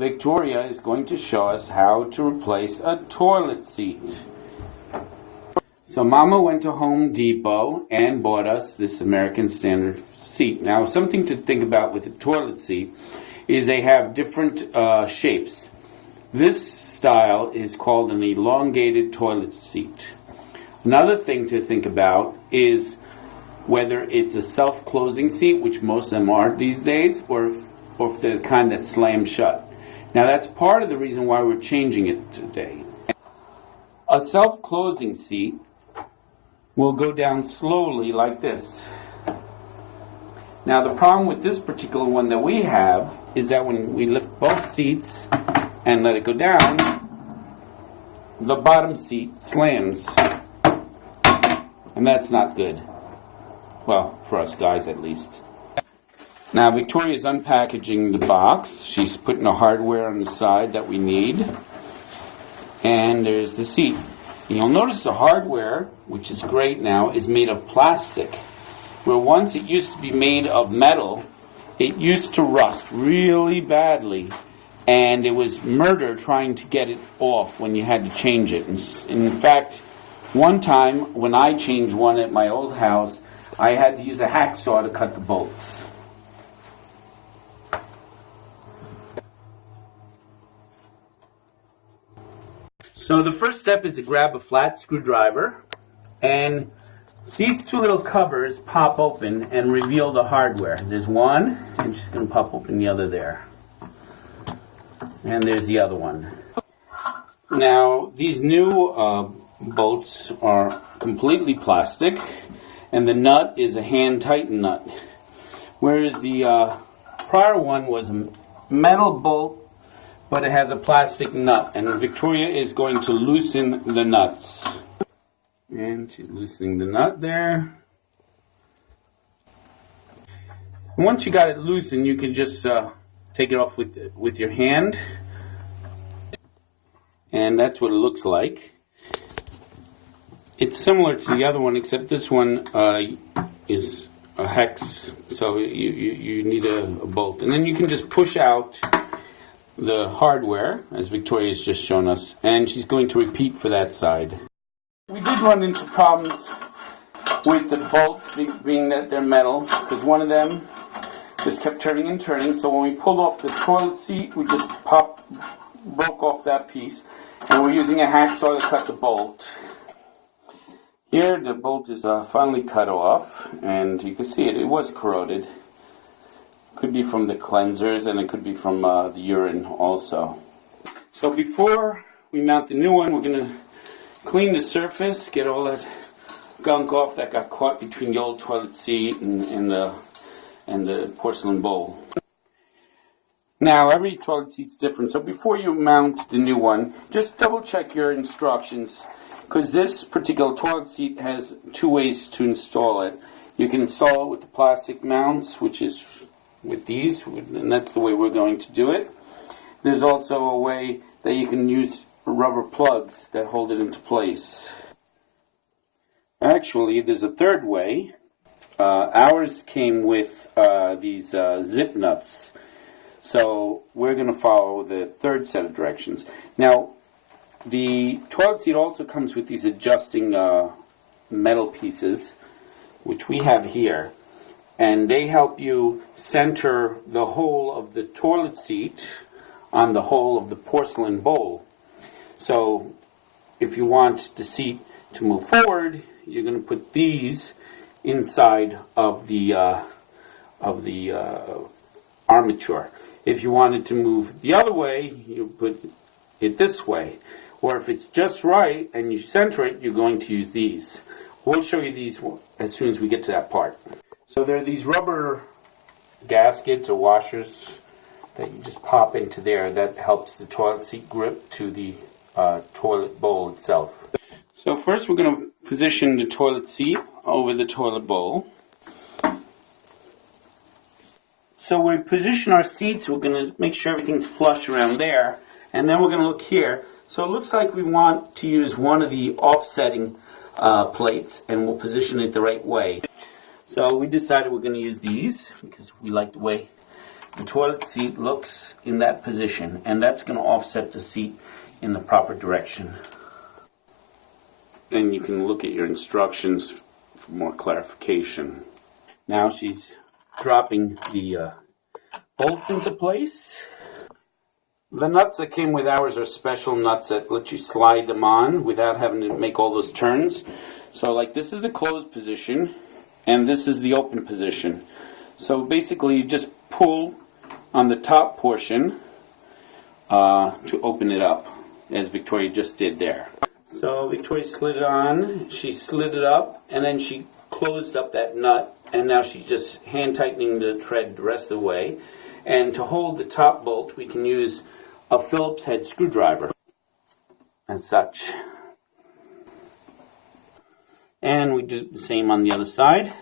Victoria is going to show us how to replace a toilet seat. So Mama went to Home Depot and bought us this American Standard seat. Now, something to think about with a toilet seat is they have different shapes. This style is called an elongated toilet seat. Another thing to think about is whether it's a self-closing seat, which most of them are these days, or if they're the kind that slam shut. Now, that's part of the reason why we're changing it today. A self-closing seat will go down slowly like this. Now, the problem with this particular one that we have is that when we lift both seats and let it go down, the bottom seat slams. And that's not good. Well, for us guys at least. Now, Victoria's unpackaging the box. She's putting the hardware on the side that we need. And there's the seat. You'll notice the hardware, which is great now, is made of plastic. Where once it used to be made of metal, it used to rust really badly. And it was murder trying to get it off when you had to change it. In fact, one time when I changed one at my old house, I had to use a hacksaw to cut the bolts. So the first step is to grab a flat screwdriver, and these two little covers pop open and reveal the hardware. There's one, and she's going to pop open the other there. And there's the other one. Now, these new bolts are completely plastic, and the nut is a hand-tightened nut. Whereas the prior one was a metal bolt, but it has a plastic nut, and Victoria is going to loosen the nuts. And she's loosening the nut there. And once you got it loosened, you can just take it off with your hand. And that's what it looks like. It's similar to the other one, except this one is a hex, so you need a bolt. And then you can just push out the hardware, as Victoria's just shown us, and she's going to repeat for that side. We did run into problems with the bolts being that they're metal, because one of them just kept turning and turning, so when we pulled off the toilet seat, we just broke off that piece, and we're using a hacksaw to cut the bolt. Here the bolt is finally cut off, and you can see it was corroded. Could be from the cleansers, and it could be from the urine also. So before we mount the new one, we're going to clean the surface, get all that gunk off that got caught between the old toilet seat and the porcelain bowl. Now, every toilet seat's different, so before you mount the new one, just double check your instructions, because this particular toilet seat has two ways to install it. You can install it with the plastic mounts, which is with these, and that's the way we're going to do it. There's also a way that you can use rubber plugs that hold it into place. Actually, there's a third way. Ours came with these zip nuts, so we're going to follow the third set of directions. Now, the toilet seat also comes with these adjusting metal pieces, which we have here. And they help you center the whole of the toilet seat on the whole of the porcelain bowl. So if you want the seat to move forward, you're going to put these inside of the armature. If you want it to move the other way, you put it this way. Or if it's just right and you center it, you're going to use these. We'll show you these as soon as we get to that part. So there are these rubber gaskets or washers that you just pop into there. That helps the toilet seat grip to the toilet bowl itself. So first we're going to position the toilet seat over the toilet bowl. So we position our seats, we're going to make sure everything's flush around there, and then we're going to look here. So it looks like we want to use one of the offsetting plates, and we'll position it the right way. So we decided we're going to use these because we like the way the toilet seat looks in that position, and that's going to offset the seat in the proper direction. And you can look at your instructions for more clarification. Now she's dropping the bolts into place. The nuts that came with ours are special nuts that let you slide them on without having to make all those turns. So like this is the closed position and this is the open position. So basically you just pull on the top portion to open it up, as Victoria just did there. So Victoria slid it on, she slid it up, and then she closed up that nut, and now she's just hand tightening the thread the rest of the way. And to hold the top bolt, we can use a Phillips head screwdriver, as such. And we do the same on the other side.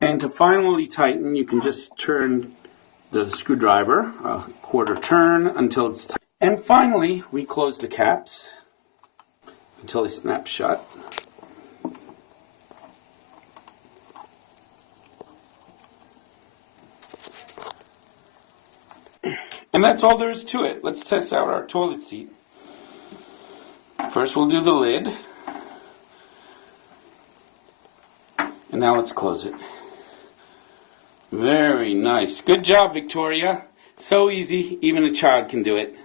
And to finally tighten, you can just turn the screwdriver a quarter turn until it's tight. And finally, we close the caps until they snap shut. And that's all there is to it. Let's test out our toilet seat. First we'll do the lid. And now let's close it. Very nice. Good job, Victoria. So easy, even a child can do it.